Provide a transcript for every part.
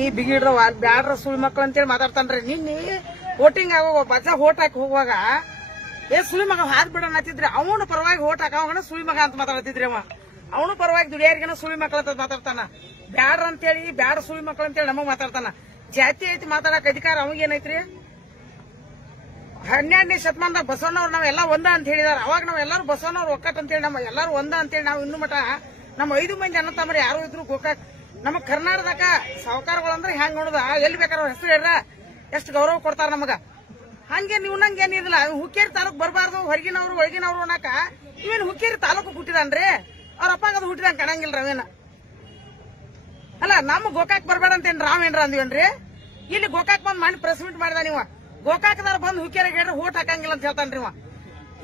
ಈ ಬಿಗಿಡ್ರ ಬ್ಯಾಡ್ರ ಸುಳಿ ಮಕ್ಳು ಅಂತೇಳಿ ಮಾತಾಡ್ತಾನ್ರಿ. ನಿನ್ನೆ ವೋಟಿಂಗ್ ಆಗೋ ಬಜ ಓಟ್ ಹಾಕಿ ಹೋಗುವಾಗ ಸುಳಿ ಮಗ ಹಾದ್ ಬಿಡೋಣ ಹತ್ತಿದ್ರಿ. ಅವನು ಪರವಾಗಿ ಓಟ್ ಹಾಕೋಗಣ ಸುಳಿ ಮಗ ಅಂತ ಮಾತಾಡ್ತಿದ್ರಿ. ಅವನು ಪರವಾಗಿ ದುಡಿಯಾರಿಗನ ಸುಳಿ ಮಕ್ಳು ಅಂತ ಮಾತಾಡ್ತಾನ. ಬ್ಯಾಡ್ರ ಅಂತೇಳಿ ಬ್ಯಾಡ ಸುಳಿ ಮಕ್ಳು ಅಂತೇಳಿ ನಮಗ್ ಮಾತಾಡ್ತಾನ. ಜಾತಿ ಐತಿ ಮಾತಾಡಕ್ ಅಧಿಕಾರ ಅವಾಗೇನೈತ್ರಿ? 12ನೇ ಶತಮಾನದಾಗ ಬಸವಣ್ಣವ್ರು ನಾವೆಲ್ಲ ಒಂದ ಅಂತ ಹೇಳಿದಾರ. ಅವಾಗ ನಾವೆಲ್ಲರೂ ಬಸವಣ್ಣವ್ರು ಒಕ್ಕಟ್ ಅಂತೇಳಿ ನಮ್ಮ ಎಲ್ಲರೂ ಒಂದ ಅಂತೇಳಿ ನಾವು ಇನ್ನು ಮಠ ನಮ್ಮ 5 ಮಂದಿ ಅಣ್ಣ ತಮ್ಮರು ಯಾರು ಇದ್ರು ಗೋಕಾಕ್ ನಮ್ಮ ಕರ್ನಾಟಕದಾಗ ಸಾಹುಕಾರಗಳಂದ್ರೆ ಹೆಂಗ್ ನೋಡುದ ಎಲ್ಲಿ ಬೇಕಾದ್ರೆ ಹೆಸರು ಹೇಳ್ರ ಎಷ್ಟು ಗೌರವ ಕೊಡ್ತಾರ ನಮಗ. ಹಂಗೆ ನೀವು ನಂಗೆ ಏನಿದಿಲ್ಲ. ಹುಕ್ಕೇರಿ ತಾಲೂಕ್ ಬರಬಾರ್ದು ಹೊರಗಿನವ್ರು ಒಳಗಿನವ್ರು ಅನ್ನಕ ಇವೇನು ಹುಕ್ಕೇರಿ ತಾಲೂಕು ಹುಟ್ಟಿದನ್ರಿ. ಅವ್ರ ಅಪ್ಪಾಗ ಅದು ಹುಟ್ಟಿದಂಗ ಕಾಣಂಗಿಲ್ಲ ರವೇನ. ಅಲ್ಲ ನಮ್ಮ ಗೋಕಾಕ್ ಬರ್ಬೇಡ ಅಂತೇನ್ ರಾವೇನ್ರ ಅಂದಿವೇನ್ರಿ? ಇಲ್ಲಿ ಗೋಕಾಕ್ ಬಂದ್ ಮಾಡಿ ಪ್ರೆಸ್ ಮೀಟ್ ಮಾಡಿದ. ನೀವು ಗೋಕಾಕದಾರ ಬಂದ್ ಹುಕ್ಕೇರಿಗೆ ಹೇಳ್ರಿ ಓಟ್ ಹಾಕಂಗಿಲ್ಲ ಅಂತ ಹೇಳ್ತಾನ್ರಿ.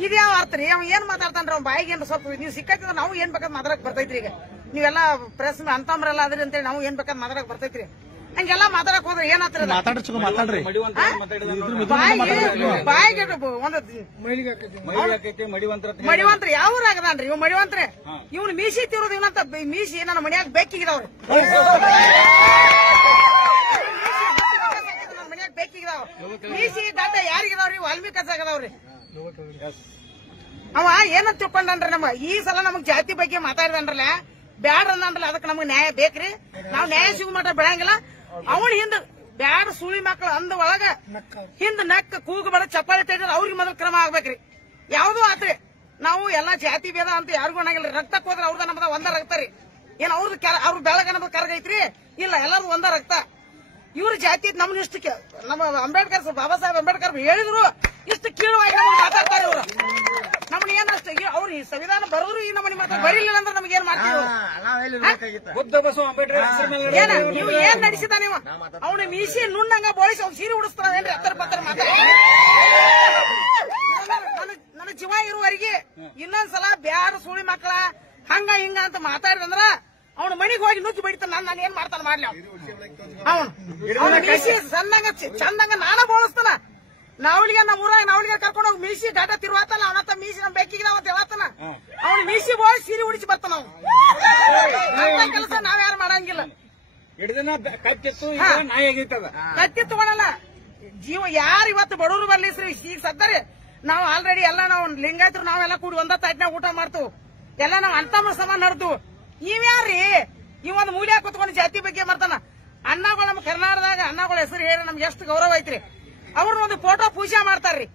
ಇದು ಯಾವ ಅರ್ಥ ರೀ? ಅವ್ ಏನ್ ಮಾತಾಡ್ತಾನ್ರಿ? ಅವ್ನ ಬಾಯಿಗೆ ಏನ್ ಸ್ವಲ್ಪ ನೀವು ಸಿಕ್ಕಾಕಿದ್ರೆ ನಾವು ಏನ್ ಬೇಕಾದ್ ಮಾತಾಡಕ್ ಬರ್ತೈತ್ರಿ. ಈಗ ನೀವೆಲ್ಲ ಪ್ರೆಸ್ ಅಂತಂಬ್ರಲ್ಲ ಅದ್ರಿ ಅಂತೇಳಿ ನಾವು ಏನ್ ಬೇಕಾದ್ ಮಾತಾಡಕ್ ಬರ್ತೈತ್ರಿ. ಹಂಗೆಲ್ಲ ಮಾತಾಡಕ್ ಹೋದ್ರೆ ಏನಾಗ್ತದೆ? ಬಾಯಿಗೆ ಮಡಿವಂತ್ರ ಯಾವ ಆಗದಾನ್ರಿ ಇವ್ ಮಡಿವಂತ್ರೆ. ಇವ್ನು ಮೀಸಿ ತಿರೋದು ಇವನಂತ ಮೀಸಿ ನನ್ನ ಮನ್ಯಾಗ ಬೇಕಿಗಿದಾವ್ರಿ. ನನ್ನ ಮನ್ಯಾಗ ಬೇಕಿಗಿದಾವ್ ಮೀಸಿ ದಾಟ ಯಾರಿಗಿದಾವ್ರಿ? ವಾಲ್ಮೀಕಿ ಆಗದಾವ್ರಿ. ಅವ ಏನಂತ ತಿಳ್ಕೊಂಡ್ರಿ? ನಮ್ಮ ಈ ಸಲ ನಮಗ್ ಜಾತಿ ಬಗ್ಗೆ ಮಾತಾಡಿದನ್ರಲ್ಲ, ಬ್ಯಾಡ್ರ ಅಂದ್ರಲ್ಲ, ಅದಕ್ಕೆ ನಮಗ್ ನ್ಯಾಯ ಬೇಕ್ರಿ. ನಾವ್ ನ್ಯಾಯ ಸಿಗೋ ಮಟ್ಟ ಬೆಳಂಗಿಲ್ಲ. ಅವನ್ ಹಿಂದ ಬ್ಯಾಡ ಸುಳಿ ಮಕ್ಳು ಅಂದ ಒಳಗ ಹಿಂದ ನಕ್ಕ ಕೂಗು ಬಡ ಚಪ್ಪಾಳೆ ತೆಗೆದ್ರೆ ಅವ್ರಿಗೆ ಮೊದಲು ಕ್ರಮ ಆಗ್ಬೇಕ್ರಿ. ಯಾವ್ದು ಆತ್ರಿ. ನಾವು ಎಲ್ಲಾ ಜಾತಿ ಭೇದ ಅಂತ ಯಾರಿಗೂ ಅನ್ನಂಗಿಲ್ಲ. ರಕ್ತಕ್ ಹೋದ್ರೆ ಅವ್ರದ ನಮ್ದ ಒಂದ ರಕ್ತ ರೀ. ಏನ್ ಅವ್ರ ಬೆಳಗ ನಮ್ದು ಕರ್ಗೈತ್ರಿ? ಇಲ್ಲ, ಎಲ್ಲಾರು ಒಂದ ರಕ್ತ. ಇವ್ರ ಜಾತಿ ನಮ್ನ ಇಷ್ಟಕ್ಕೆ ನಮ್ಮ ಅಂಬೇಡ್ಕರ್ ಬಾಬಾ ಸಾಹೇಬ್ ಅಂಬೇಡ್ಕರ್ ಹೇಳಿದ್ರು ಇಷ್ಟು ಕೀಳುವಾಗಿ ನಮ್ಗೆ ಮಾತಾಡ್ತಾರೆ ಇವ್ರು. ನಮ್ನ ಏನ್ ಅಷ್ಟ ಅವ್ರು ಈ ಸಂವಿಧಾನ ಬರೋದ್ರು ಈ ನಮ್ಮನೆ ಮಾತಾಡ ಬರೀಲಿಲ್ಲ ಅಂದ್ರೆ ನಮ್ಗೆ ಏನ್ ಮಾಡ್ತೀವಿ? ಏನ ನೀವು ಏನ್ ನಡೆಸಿದ? ನೀವು ಅವನು ಮೀಸಿ ನುಣ್ಣಂಗ ಬೋಳಿಸಿ ಅವ್ನು ಸೀರೆ ಉಡಿಸ್ತಾವೇನ್ರಿ? ಹತ್ತರ ಪತ್ತರ ಮಾತಾಡ ನನ್ನ ಜೀವ ಇರುವವರೆಗೆ ಇನ್ನೊಂದ್ಸಲ ಬ್ಯಾಡ ಸುಳಿ ಮಕ್ಕಳ ಹಂಗ ಹಿಂಗ ಅಂತ ಮಾತಾಡಿದಂದ್ರ ಅವನ ಮನೆಗೆ ಹೋಗಿ ನುಗ್ಗಿ ಬಡಿತಾನ. ನಾನು ಏನ್ ಮಾಡ್ತಾನ ಮಾಡ್ಲಿ ಅವನು ಮೀಸಿ ಚಂದಂಗ ನಾನ ಬೋಳಿಸ್ತಾನ. ನಾವಳಿಗೆ ನಮ್ಮ ಊರಾಗ ನಾವಳಿಗೆ ಕರ್ಕೊಂಡು ಹೋಗಿ ಮೀಸಿ ಡಾಟಾ ತಿರುವಾತಲ್ಲ ಅವನತ್ತ ಮೀಸಿ ನಮ್ ಬೇಕಿಗೆ ಅಂತ ಹೇಳತ್ತಾನ. ಅವ್ನು ಮೀಸಿ ಬೋಳಿ ಸೀರೆ ಉಡಿಸಿ ಬರ್ತಾನ. ಅವ್ನು ಕೆಲಸ ನಾವ್ಯಾರು ಮಾಡಂಗಿಲ್ಲ. ಕತ್ತಿ ತಗೊಳಲ್ಲ. ಜೀವ ಯಾರು ಇವತ್ತು ಬಡವರು ಬರ್ಲಿಸ್ರಿ ಈಗ ಸತ್ತರಿ. ನಾವು ಆಲ್ರೆಡಿ ಎಲ್ಲ ನಾವು ಲಿಂಗಾಯತರು ನಾವೆಲ್ಲ ಕೂಡಿ ಒಂದ ತಾಟ್ನಾಗ ಊಟ ಮಾಡ್ತೀವಿ. ಎಲ್ಲ ನಾವ್ ಅಂತಮ್ಮ ಸಮಾನ ನಡೆದು. ನೀವ್ಯಾರ್ರಿ ಇವೊಂದು ಮೂಲ್ಯ ಕುತ್ಕೊಂಡು ಜಾತಿ ಬಗ್ಗೆ ಮಾಡ್ತಾನ? ಅಣ್ಣಗಳು ನಮ್ಮ ಕರ್ನಾಟಕದಾಗ ಅಣ್ಣಗಳ ಹೆಸರು ಹೇಳಿ ನಮ್ಗೆ ಎಷ್ಟು ಗೌರವ ಐತ್ರಿ. ಅವ್ರನ್ನ ಒಂದು ಫೋಟೋ ಪೂಜೆ ಮಾಡ್ತಾರ್ರಿ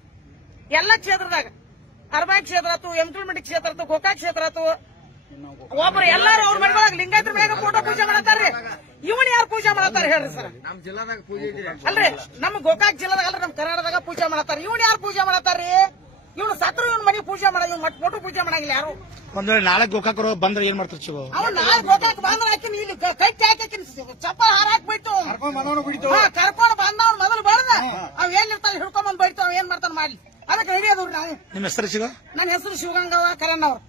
ಎಲ್ಲ ಕ್ಷೇತ್ರದಾಗ. ಅರ್ಬಾಯಿ ಕ್ಷೇತ್ರ ಆತು, ಎಂಟುಲ್ಮಂಡಿ ಕ್ಷೇತ್ರ ಆತು, ಗೋಕಾಕ್ ಕ್ಷೇತ್ರ ಆತು. ಒಬ್ರು ಎಲ್ಲಾರು ಅವ್ರ ಮನೆಯೊಳಗೆ ಲಿಂಗಾಯತರ ಮ್ಯಾಗ ಫೋಟೋ ಪೂಜೆ ಮಾಡತ್ತಾರ್ರಿ. ಇವನ್ ಯಾರು ಪೂಜೆ ಮಾಡತ್ತಾರ ಹೇಳ್ರಿ ಸರ್? ಅಲ್ರಿ ನಮ್ ಗೋಕಾಕ್ ಜಿಲ್ಲಾದಾಗ ಅಲ್ರಿ ನಮ್ ಕರ್ನಾಟಕದಾಗ ಪೂಜೆ ಮಾಡತ್ತಾರ. ಇವನ್ ಯಾರು ಪೂಜೆ ಮಾಡತ್ತಾರ್ರಿ? ಇವನು ಸತ್ರು ಇವನ್ ಮನೆ ಪೂಜೆ ಮಾಡ ಇವ್ ಮಟ್ ಫೋಟೋ ಪೂಜೆ ಮಾಡಂಗಿಲ್ಲ ಯಾರು. ಒಂದ್ ನಾಳೆ ಗೋಕಾಕರು ಬಂದ್ರೆ ಏನ್ ಮಾಡ್ತಾರೆ ಶಿವ? ಅವ್ನು ನಾಳೆ ಗೋಕಾಕ್ ಬಂದ್ರೆ ಹಾಕಿನ ಇಲ್ಲಿ ಕಟ್ಟಿ ಹಾಕಿನ ಚಪ್ಪಲ್ ಹಾರ ಹಾಕ್ಬಿಟ್ಟು ಕರ್ಕೊಂಡು ಬಂದವ್ನು ಮೊದಲು ಬಡ್ದ ಅವ್ ಏನ್ ಇರ್ತಾನೆ ಹಿಡ್ಕೊಂಡ್ ಬಡಿತಾವ. ಏನ್ ಮಾಡ್ತಾನ ಮಾಡ್ಲಿ. ಅದಕ್ಕೆ ರೆಡಿ ಅದ್ರಿ ನಾವು. ನಿಮ್ಮ ಹೆಸರು ಶಿವ? ನನ್ನ ಹೆಸರು ಶಿವಗಂಗವ್ವ ಕರಣ್ಣವ್ರು.